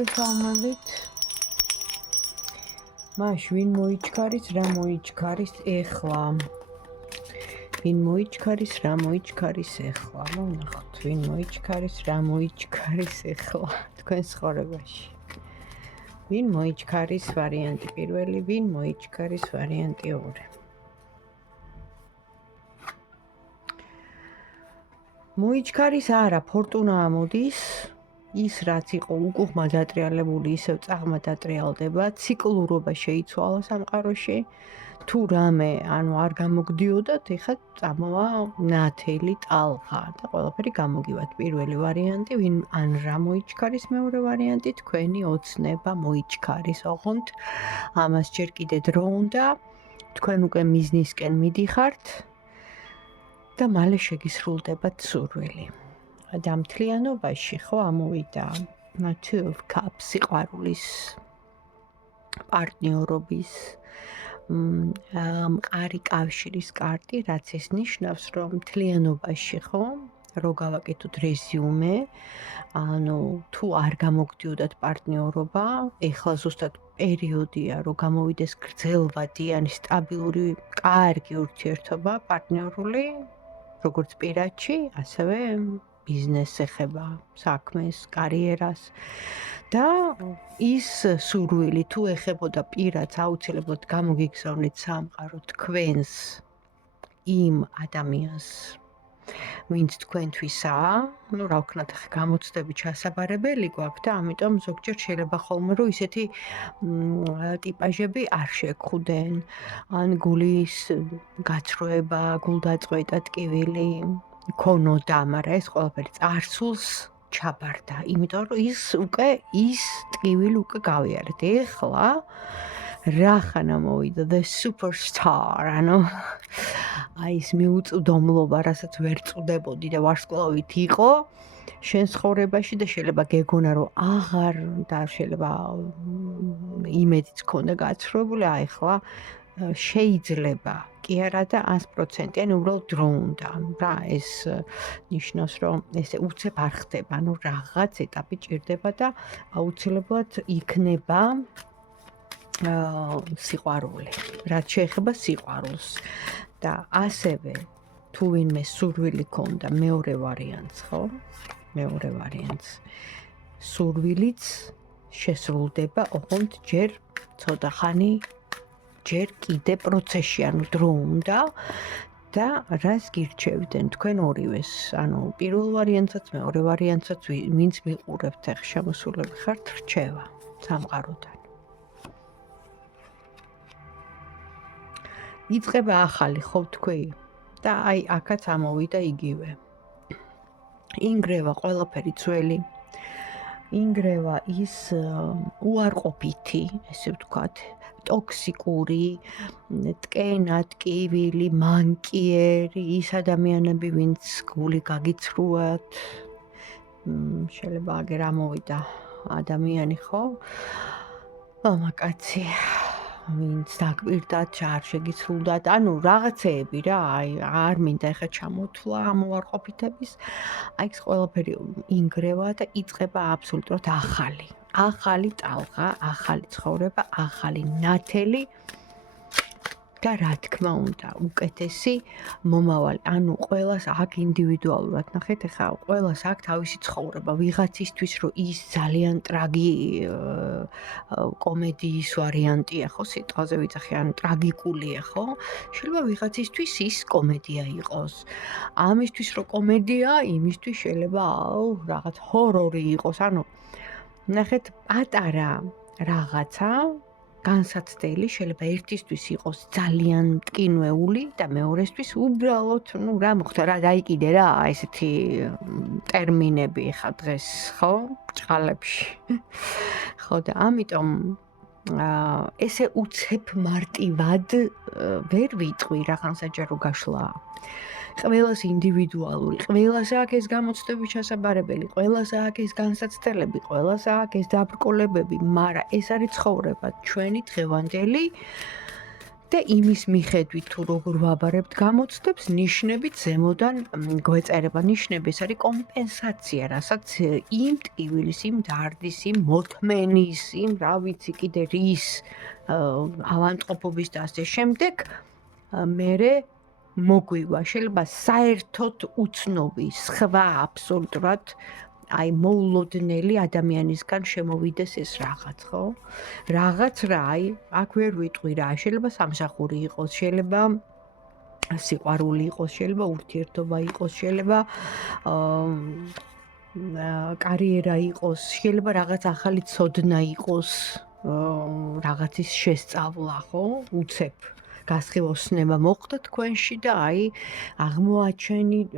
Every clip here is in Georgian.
მოგესალმებით. მაშ ვინ მოიჩქარის, რა მოიჩქარის ეხლა? ვინ მოიჩქარის, რა მოიჩქარის ეხლა? ვნახოთ, ვინ მოიჩქარის, რა მოიჩქარის ეხლა თქვენ ცხოვრებაში. ვინ მოიჩქარის ვარიანტი პირველი, ვინ მოიჩქარის ვარიანტი ორი. მოიჩქარის არა, ფორტუნა ამოდის. ის რაც იყო უკუღმა დატრიალებული, ისევ წაღმა დატრიალდება, ციკლურობა შეიცვალა სამყაროში. თუ რამე, არ გამოგდიოდათ, ეხლა წამოვა ნათელი ტალღა და ყველაფერი გამოგივათ. პირველი ვარიანტი, ვინ ან რა მოიჩქარის, მეორე ვარიანტი, თქვენი ოცნება მოიჩქარის. ოღონდ ამას ჯერ კიდე დრო უნდა, თქვენ უკვე მიზნისკენ მიდიხართ და მალე შეგისრულდებათ სურვილი. დამთლიანობაში ხო ამოვიდა Two of Cups სიყვარულის პარტნიორობის მყარი კავშირის კარტი, რაც ეს ნიშნავს, რომ მთლიანობაში ხო რო გავაკეთოთ რეზიუმე, თუ არ გამოგდიოდათ პარტნიორობა, ეხლა ზუსტად პერიოდია, რომ გამოვიდეს გრძელვადიანი, სტაბილური, კარგი ურთიერთობა პარტნიორული, როგორც პირადში, ასევე ბიზნესს ეხება, საქმეს, კარიერას და ის სურვილი თუ ეხებოდა პირადს, აუცილებლად გამოგიგზავნით სამყარო თქვენს იმ ადამიანს, ვინც თქვენთვისაა, რა ვქნათ, გამოცდები ჩასაბარებელი გვაქვს და ამიტომ ზოგჯერ შეიძლება ხოლმე რომ ისეთი ტიპაჟები არ შეგხვდნენ, ან გულის გაცრუება, გულდაწყვეტა, ტკივილი ქონოდა, მაგრამ ეს ყველაფერი წარსულს ჩაბარდა, იმიტომ რომ ის ტკივილი უკვე გავიარეთ. ეხლა რახანა მოვიდა the superstar, აი ეს მიუწვდომლობა, რასაც ვერ წვდებოდი და ვარსკვლავით იყო შენ ცხოვრებაში და შეიძლება გეგონა რომ აღარ და შეიძლება იმედიც ქონდა გაცრუებული, ახლა შეიძლება კი არა და 100%, ანუ უბრალოდ დრო უნდა. რა ეს ნიშნავს, რომ ესე უცებ არ ხდება, რაღაც ეტაპი ჭირდება და აუცილებლად იქნება სიყვარული. რაც შეეხება სიყვარულს და ასევე თუ ვინმე სურვილი ქონდა მეორე ვარიანტს, ხო? მეორე ვარიანტს. სურვილიც შესრულდება, ოღონდ ჯერ ცოტა ხანი ჯერ კიდე პროცესში, დრო უნდა და რას გირჩევდნენ თქვენ ორივეს, პირველ ვარიანტსაც, მეორე ვარიანტსაც, ვინც მიყურებთ, ახ შემოსულები ხართ, რჩევა სამყაროდან. იწყება ახალი, ხო თქვი? და აი აქაც ამოვიდა იგივე. ინგრევა ყველაფერი ძველი. ინგრევა ის უარყოფითი, ესე ვთქვათ, ტოქსიკური, ტკენა, ტკივილი, მანკიერი, ის ადამიანები, ვინც გული გაგიცრუათ, შეიძლება აგერ ამოვიდა ადამიანი, ხო? მამაკაცი, ვინც დაგპირდათ, არ შეგიცრულდათ, რაღაცეები რა, არ მინდა ეხლა ჩამოთვლა ამ უარყოფითების, აი ეს ყველაფერი ინგრევა და იწყება აბსოლუტურად ახალი ტალღა, ახალი ცხოვრება, ახალი ნათელი და რა თქმა უნდა, უკეთესი მომავალი. ყველას აქ ინდივიდუალურად ნახეთ, ეხლა ყველას აქ თავისი ცხოვრება, ვიღაცისთვის რომ ის ძალიან ტრაგი კომედიის ვარიანტია, ხო, სიტყვაზე ვიძახი, ტრაგიკულია, ხო? შეიძლება ვიღაცისთვის ის კომედია იყოს. ამისთვის რომ კომედია, იმისთვის შეიძლება რაღაც ჰორორი იყოს, ნახეთ, პატარა რაღაცა განსაცდელი შეიძლება ერთისთვის იყოს ძალიან მტკინვეული და მეორესთვის უბრალოდ, რა მოხდა, რა დაიკიდე რა, ესეთი ტერმინები ხა დღეს, ხო, ჭყალებში. ხო და ამიტომ ესე უცებ მარტივად ვერ ვიტყვი, რახან საჯარო გაშლა. ყველას ინდივიდუალური, ყველას აქვს ეს გამოცდები ჩასაბარებელი, ყველას აქვს ეს განსაცდელები, ყველას აქვს ეს დაბრკოლებები, მაგრამ ეს არის ცხოვრება, ჩვენი დღევანდელი და იმის მიხედვით თუ როგორ ვაბარებთ გამოცდებს, ნიშნებით ზემოდან გვეწერება. ნიშნები ეს არის კომპენსაცია, რასაც იმ ტკივილის, იმ დარდის, იმ მოთმენის, იმ რა ვიცი კიდე რის ავანტყოფობის და ასე შემდეგ მერე მოგვივა. შეიძლება საერთოდ უცნობი, სხვა აბსოლუტურად აი მოულოდნელი ადამიანისგან შემოვიდეს ეს რაღაც, ხო? რაღაც რა, აი, აქ ვერ ვიტყვი რა, შეიძლება სამსახური იყოს, შეიძლება სიყვარული იყოს, შეიძლება ურთიერთობა იყოს, შეიძლება კარიერა იყოს, შეიძლება რაღაც ახალი ცოდნა იყოს, რაღაცის შესწავლა, ხო? უცებ გასხივოსნება მოხდა თქვენში და აი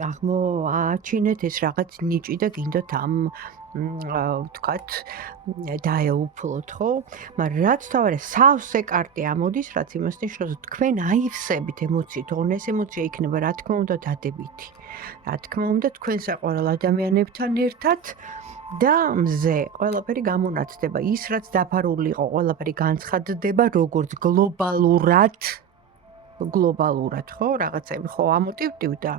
აღმოაჩინეთ ეს რაღაც ნიჭი და გინდათ ამ ვთქვათ დაეუფლოთ, ხო? მაგრამ რაც თავარი სავსე კარტი ამოდის, რაც იმას ნიშნავს, თქვენ აივსებით ემოციით, თორემ ეს ემოცია იქნება რა თქმა უნდა დადებითი. რა თქმა უნდა თქვენ საყვარელ ადამიანებთან ერთად და მზე ყველაფერი გამონათდება. ის რაც დაფარული იყო, ყველაფერი განცხადდება როგორც გლობალურად, ხო, რაღაცები ხო ამოტივტივ და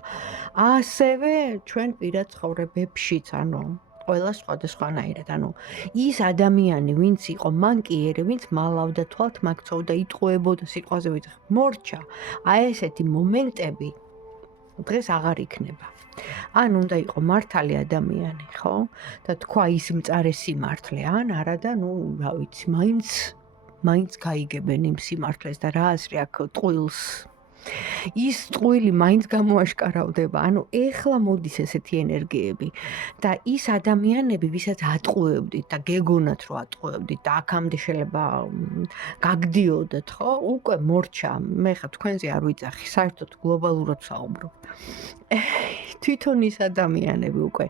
ასევე ჩვენ პირად ცხოვრებებშიც, ანუ ყველა სხვადასხვანაირად, ანუ ის ადამიანი, ვინც იყო, მან კი ერე, ვინც მალავდა თვალთ მაგცოვდა, იტყუებოდა სიტყვაზე ვიძახ, მორჩა, აი ესეთი მომენტები დღეს აღარ იქნება. ან უნდა იყო მართალი ადამიანი, ხო? და თქვა ის მწარე სიმართლე, ან არა და ნუ რა ვიცი, მაინც გაიგებენ იმ სიმართლეს და რა აზრი აქვს ტყუილს. ის ტყუილი მაინც გამოაშკარავდება. ანუ ეხლა მოდის ესეთი ენერგიები და ის ადამიანები, ვისაც ატყუებდით და გეგონათ რომ ატყუებდით და აქამდე შეიძლება გაგდიოდეთ, ხო? უკვე მორჩა, მე ხა თქვენზე არ ვიძახი, საერთოდ გლობალურად საუბრობ. თვითონ ის ადამიანები უკვე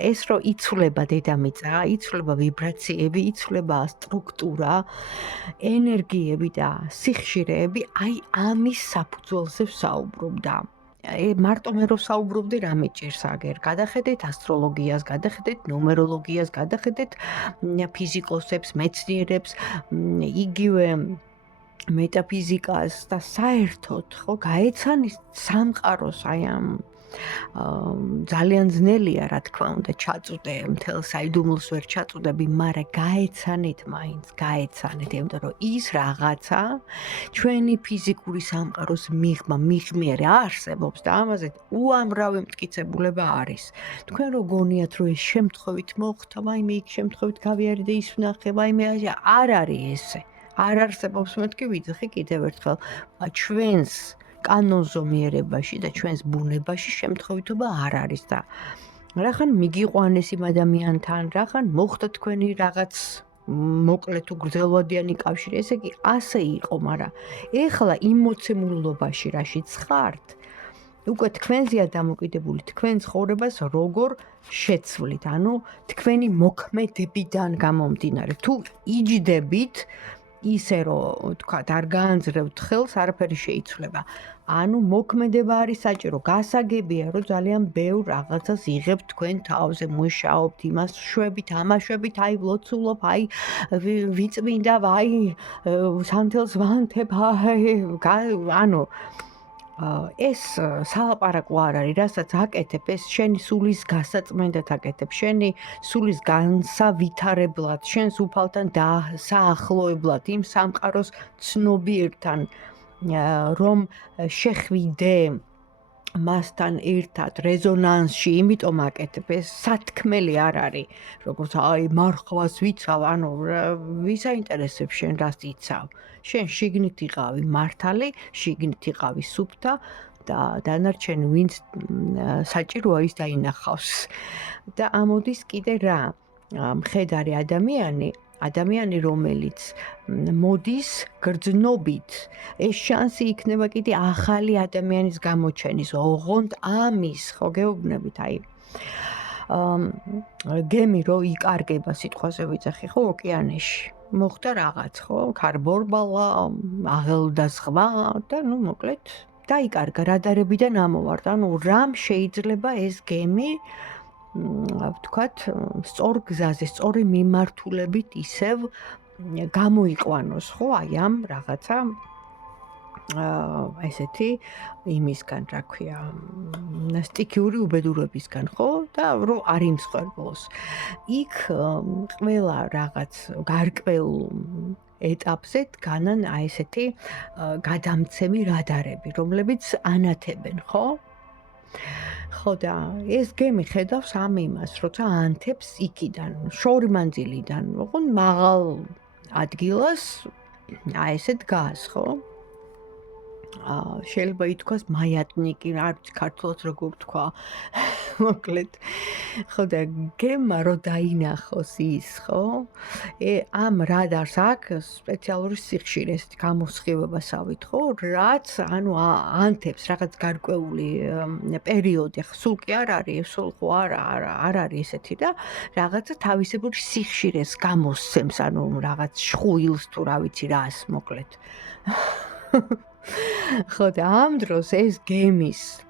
ეს რომ იცვლება დედამიწა, იცვლება ვიბრაციები, იცვლება სტრუქტურა, ენერგიები და სიხშირეები, აი ამის საფუძველზე ვსაუბრობ და მარტო მე რომ საუბრობდი რა მეჭირს აგერ გადახედეთ ასტროლოგიას, გადახედეთ ნუმეროლოგიას, გადახედეთ ფიზიკოსებს, მეცნიერებს, იგივე მეტაფიზიკას და საერთოდ ხო გაეცანის სამყაროს აი ამ ძალიან ძნელია რა თქმა უნდა ჩაწვდე მთელ საიდუმლოს ვერ ჩაწვდები, მაგრამ გაეცანეთ მაინც, გაეცანეთ, იმიტომ რომ ის რაღაცა ჩვენი ფიზიკური სამყაროს მიღმიერე არსებობს და ამაზე უამრავი მტკიცებულება არის. თქვენ რო გონიათ რომ ეს შემთხვევით მოხდა, ვაიმე იქ შემთხვევით გავიარე და ის ვნახე, ვაიმე არ არის ესე. არ არსებობს, მეთქი ვიძახი კიდევ ერთხელ, ჩვენს კანონზომიერებაში და ჩვენს ბუნებაში შემთხვევითობა არ არის და რახან მიგიყვანეს იმ ადამიანთან, რახან მოხდა თქვენი რაღაც მოკლე თუ გრძელვადიანი კავშირი, ესე იგი ასე იყო, მაგრამ ეხლა იმ მოცემულობაში რაშიც ხართ, უკვე თქვენზეა დამოკიდებული თქვენ ცხოვრებას როგორ შეცვლით, ანუ თქვენი მოქმედებიდან გამომდინარე. თუ იჯდებით ისე რომ თქვათ არ გაანძრევთ ხელს, არაფერი შეიცვლება. ანუ მოქმედება არის საჭირო, გასაგებია რომ ძალიან ბევრ რაღაცას იღებთ თქვენ თავზე, მუშაობთ იმას შვებით, ამაშვებით, აი ვლოცულობ, აი ვიწმინდა, აი სანთელს ვანთებ, ანუ ეს სალაპარაკო არ არის, რასაც აკეთებ, ეს შენი სულის გასაწმენდად აკეთებ, შენი სულის განსავითარებლად, შენს უფალთან საახლოებლად, იმ სამყაროს ცნობიერთან, რომ შეხვიდე მასთან ერთად რეზონანსში, იმიტომ აკეთებ, ეს სათქმელი არ არის, როგორც აი მარხვას ვიცავ, ანუ ვის აინტერესებს შენ რას იცავ? შენ შიგნით იყავი მართალი, შიგნით იყავი სუფთა და დანარჩენი ვინც საჭიროა ის დაინახავს. და ამოდის კიდე რა, მხედარი ადამიანი, რომელიც მოდის გრძნობით, ეს შანსი იქნება კიდე ახალი ადამიანის გამოჩენის, ოღონდ ამის, ხო გეუბნებით, აი გემი რო იკარგება სიტყვაზე ვიძახი, ხო ოკეანეში. მოხდა რაღაც, ხო, ქარბორბალა, აღელდა ზღვა და ნუ მოკლედ დაიკარგა რადარებიდან ამოვარდა. ანუ რამ შეიძლება ეს გემი ვთქვათ, სწორ გზაზე, სწორი მიმართულებით ისევ გამოიყვანოს, ხო, აი ამ რაღაცა ესეთი იმისგან, რა ქვია, სტიქიური უბედურებისგან, ხო? და რომ არ იმსხვერპლოს. იქ ყველა რაღაც გარკვეულ ეტაპზე დგანან აი ესეთი გადამცემი რადარები, რომლებიც ანათებენ, ხო? ხო და ეს გემი ხედავს ამ იმას, როცა ანთებს იქიდან, შორი მანძილიდან, ოღონდ მაღალ ადგილას აი ესე დგას, ხო? შეიძლება ითქვას მაიატნიკი, არ ვიცი ქართულად როგორ თქვა. მოკლედ. ხო და გემმა რო დაინახოს ის, ხო? ამ რადარს აქვს სპეციალური სიხშირე, ესეთი გამოსხივებასავით, ხო? რაც ანუ ანთებს რაღაც გარკვეული პერიოდი, სულ კი არ არის, სულ ხო არ არის ესეთი და რაღაცა თავისებური სიხშირეს გამოსცემს, ანუ რაღაც შხუილს თუ რა ვიცი რას, მოკლედ. ხო და ამ დროს ეს გემის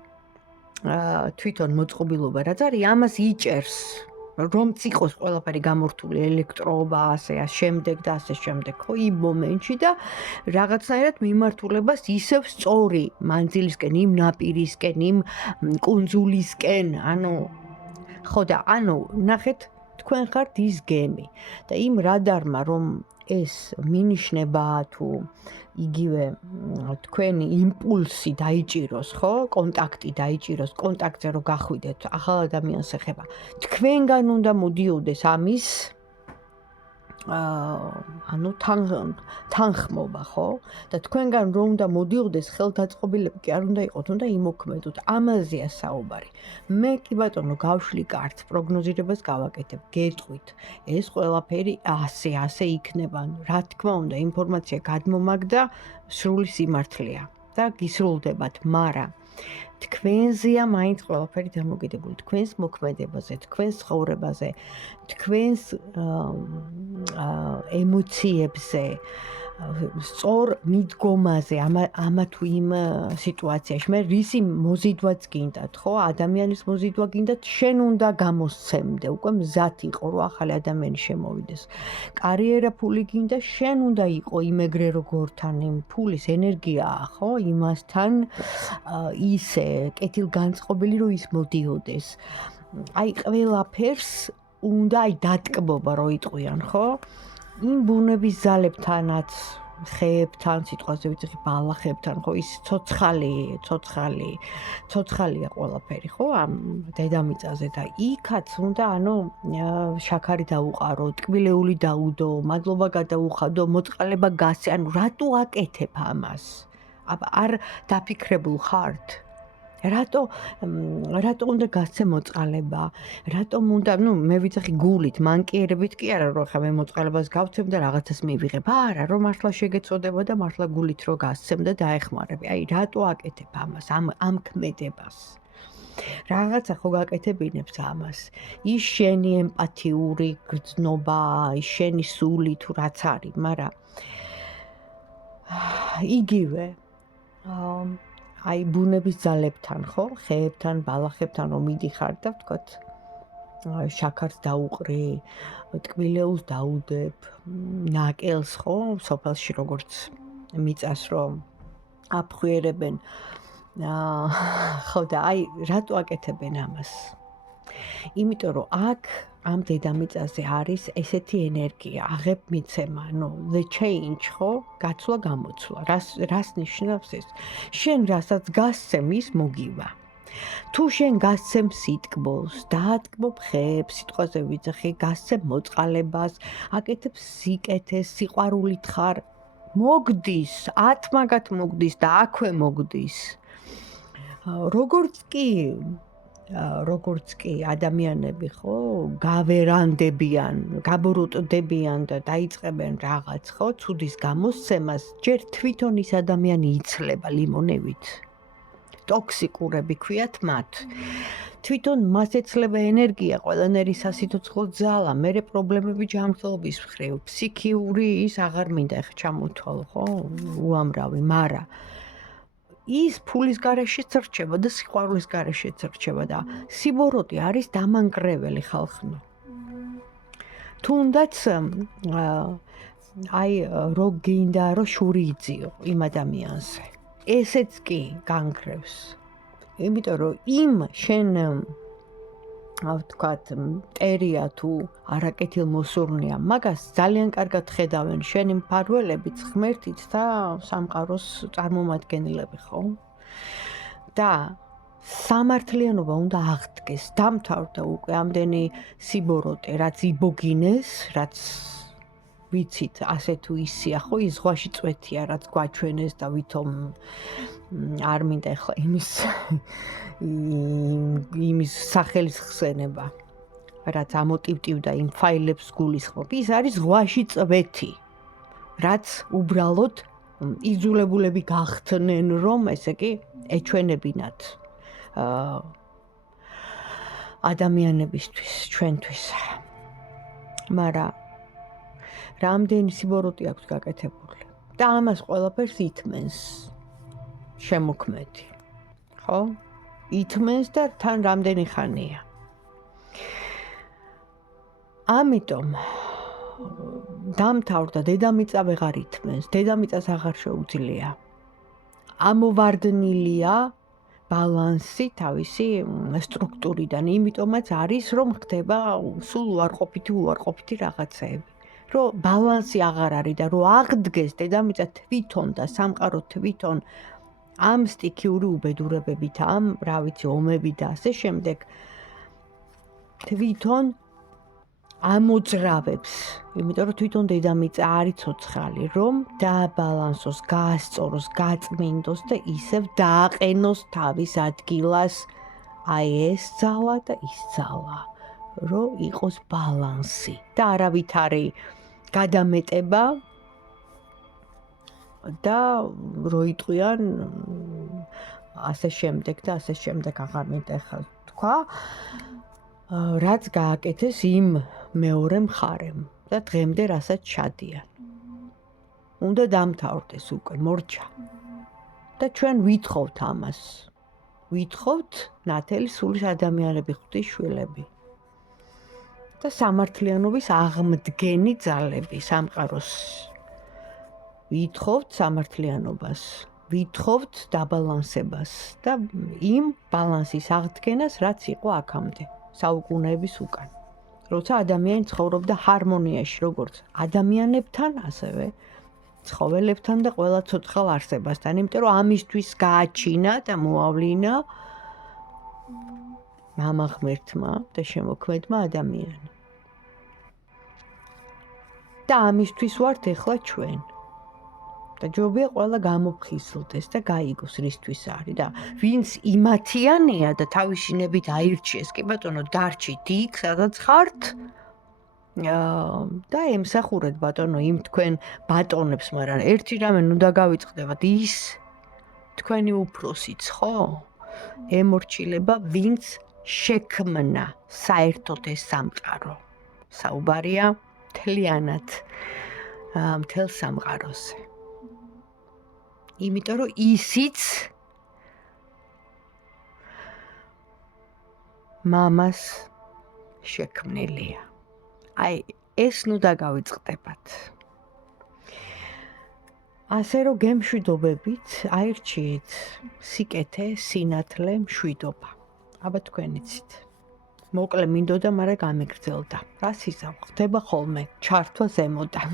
თვითონ მოწყობილობა რაც არის, ამას იჭერს, რომც იყოს ყველაფერი გამორთული ელექტროობა, ასე შემდეგ და ასე შემდეგ, ხო, იმ მომენტში და რაღაცნაირად მიმართულებას ისევ სწორი მანძილისკენ, იმ ნაპირისკენ, იმ კუნძულისკენ, ანუ ხო და ანუ ნახეთ, თქვენ ხართ ის გემი და იმ რადარმა რომ ეს მინიშნება თუ იგივე თქვენი იმპულსი დაიჭიროს, ხო? კონტაქტი დაიჭიროს, კონტაქტზე რომ გახვიდეთ, ახალ ადამიანს ეხება. თქვენგან უნდა მოდიოდეს ამის ანუ თანხმობა, ხო? და თქვენგან რომ უნდა მოდიოდეს ხელდაწყობილები კი არ უნდა იყოთ, უნდა იმოქმედოთ. ამაზეა საუბარი. მე კი ბატონო გავშლი კარტს, პროგნოზირებას გავაკეთებ, გეტყვით. ეს ყველაფერი ასე იქნება. რა თქმა უნდა, ინფორმაცია გადმომაგდა სრული სიმართლეა და გისრულდებათ, მაგრამ თქვენზეა მაინც ყველაფერი დამოკიდებული, თქვენს მოქმედებაზე, თქვენს ცხოვრებაზე, თქვენს ემოციებზე, სწორ მიდგომაზე, ამა თუ იმ სიტუაციაში. მე რისი მოზიდვაც გინდათ, ხო? ადამიანის მოზიდვა გინდათ, შენ უნდა გამოსცემდე, უკვე მზად იყო, რომ ახალი ადამიანი შემოვიდეს. კარიერა, ფული გინდა, შენ უნდა იყო იმეგრე როგორთან, იმ ფულის ენერგიაა, ხო? იმასთან ისე კეთილგანწყობილი, რომ ის მოდიოდეს. აი ყველაფერს უნდა აი დატკბობა რო იტყვიან, ხო? იმ ბუნების ძალებთანაც, ხეებთან, სიტყვაზე ვიცი, ბალახებთან, ხო, ის ცოცხალია ყველაფერი, ხო, ამ დედამიწაზე და იქაც უნდა, ანუ, შაქარი დაუყარო, ტკბილეული დაუდო, მადლობა გადაუხადო, მოწყალება გასცე, ანუ რატო აკეთებ ამას? აბა არ დაფიქრებულ ხართ? რატო უნდა გასცე მოწყალება? რატომ უნდა, მე ვიცახი გულით, მანკიერებით კი არა, რომ ხა მე მოწყალებას გავცემ და რაღაცას მივიღებ. არა, რომ მართლა შეგეწოდება და მართლა გულით რო გასცემ და დაეხმარები. აი, რატო აკეთებ ამას, ამ ქმედებას? რაღაცა ხო გაკეთებინებს ამას. ის შენი ემპათიური გრძნობა, ის შენი სული თუ რაც არის, მაგრამ იგივე აი ბუნების ძალებთან, ხო? ხეებთან, ბალახებთან რომ მიდიხარ და ვთქვათ, შაქარს დაუყრი, ტკბილეულს დაუდებ, ნაკელს, ხო? სოფელში როგორც მიწას რომ აფხვიერებენ. ხო და აი რატო აკეთებენ ამას? იმიტომ რომ აქ ამ დედამიწაზე არის ესეთი ენერგია, აღებ მიცემა, the change, ხო? გაცვლა, გამოცვლა. რას ნიშნავს ეს? შენ რასაც გასცემ, ის მოგივა. თუ შენ გასცემ სიტკბოლს, დაატკბობ ხეებს, სიტყვაზე ვიძახი, გასცემ მოწყალებას, აკეთებ სიკეთეს, სიყვარულით ხარ, მოგდის, ათმაგად მოგდის და აქვე მოგდის. როგორც კი ადამიანები, ხო, გავერანდებიან, გაბოროტდებიან და დაიწყებენ რაღაც, ხო, ცუდის გამოსცემას, ჯერ თვითონ ის ადამიანი იცლება ლიმონებით. ტოქსიკურები ქვიათ მათ. თვითონ მას ეცლება ენერგია, ყველანაირი სასიცოცხლო ძალა, მერე პრობლემები ჯანმრთელობის მხრივ, ფსიქიური ის აღარ მინდა ეხა ჩამოთვალო, ხო, უამრავი, მაგრამ ის ფულის გარეშეც რჩება და სიყვარულის გარეშეც რჩება და სიბოროტე არის დამანგრეველი ხალხნო. თუნდაც აი რო გინდა რომ შური იძიო იმ ადამიანზე. ესეც კი განგრევს. იმიტომ რომ იმ შენ ვთქვათ, მტერია თუ არაკეთილ მოსურნეა, მაგას ძალიან კარგად ხედავენ შენი მფარველებიც, ღმერთიც და სამყაროს წარმომადგენლები, ხო? და სამართლიანობა უნდა აღდგეს, დამთავრდა უკვე ამდენი სიბოროტე, რაც იბოგინეს, რაც ვიცით, ასე თუ ისია, ხო, ის ზღვაში წვეთია, რაც გვაჩვენეს და ვითომ არ მინდა ახლა იმის სახელის ხსენება, რაც ამოტივტივდა იმ ფაილებს გულისხმობ, ის არის ზღვაში წვეთი, რაც უბრალოდ იძულებულები გახდნენ, რომ ესე კი ეჩვენებინათ ადამიანებისთვის, ჩვენთვის. მაგრამ რამდენი სიბოროტე აქვს გაკეთებული და ამას ყველაფერს ითმენს შემოქმედი, ხო? ითმენს და თან რამდენი ხანია. ამიტომ დამთავრდა დედამიწა ვეღარ ითმენს, დედამიწას აღარ შეუძლია. ამოვარდნილია ბალანსი თავისი სტრუქტურიდან, იმიტომაც არის, რომ ხდება სულ უარყოფითი რაღაცეები. რომ ბალანსი აღარ არის და რომ აღდგეს დედამიწა თვითონ და სამყარო თვითონ ამ სტიქიური უბედურებებით, ამ რა ვიცი, ომებით და ასე შემდეგ თვითონ ამოძრავებს, იმიტომ რომ თვითონ დედამიწა არის ცოცხალი, რომ დააბალანსოს, გაასწოროს, გაწმინდოს და ისევ დააყენოს თავის ადგილას აი ეს ძალა და ის ძალა, რომ იყოს ბალანსი და არავითარი გადამეტება და რო იტყვიან ასე შემდეგ და ასე შემდეგ აღარ მინდა ახლა თქვა, რაც გააკეთეს იმ მეორე მხარემ და დღემდე რასაც ჩადიან. უნდა დამთავრდეს უკვე, მორჩა. და ჩვენ ვითხოვთ ამას. ვითხოვთ ნათელი სულის ადამიანები, ღვთის შვილები. და სამართლიანობის აღმდგენი ძალები სამყაროს. ვითხოვთ სამართლიანობას, ვითხოვთ დაბალანსებას და იმ ბალანსის აღდგენას, რაც იყო აქამდე, საუკუნეების უკან. როცა ადამიანი ცხოვრობდა ჰარმონიაში, როგორც ადამიანებთან, ასევე ცხოველებთან და ყველა ცოცხალ არსებასთან, იმიტომ რომ ამისთვის გააჩინა და მოავლინა მამა ღმერთმა და შემოქმედმა ადამიანს. და ამისთვის ვართ ახლა ჩვენ. და ჯობია ყველა გამოფხიზლდეს და გაიგოს რისთვის არის და ვინც იმათიანია და თავისინებით აირჩიეს, კი ბატონო, დარჩით იქ, სადაც ხართ და ემსახურეთ ბატონო იმ თქვენ ბატონებს, მაგრამ ერთი რამე უნდა გავიწყდებათ, ის თქვენი უფროსიც, ხო? ემორჩილება, ვინც შექმნა საერთოდ ეს სამყარო. საუბარია მთლიანად მთელ სამყაროზე. იმიტომ რომ ისიც მამას შექმნილია. აი, ეს ნუ დაგავიწყდებათ. ასე რომ გემშვიდობებით აირჩიეთ სიკეთე, სინათლე, მშვიდობა. აბა თქვენ იცით. მოკლე მინდოდა, მაგრამ გამიგრძელდა. რა სიზავ ხდება ხოლმე ჩართვა ზემოდან.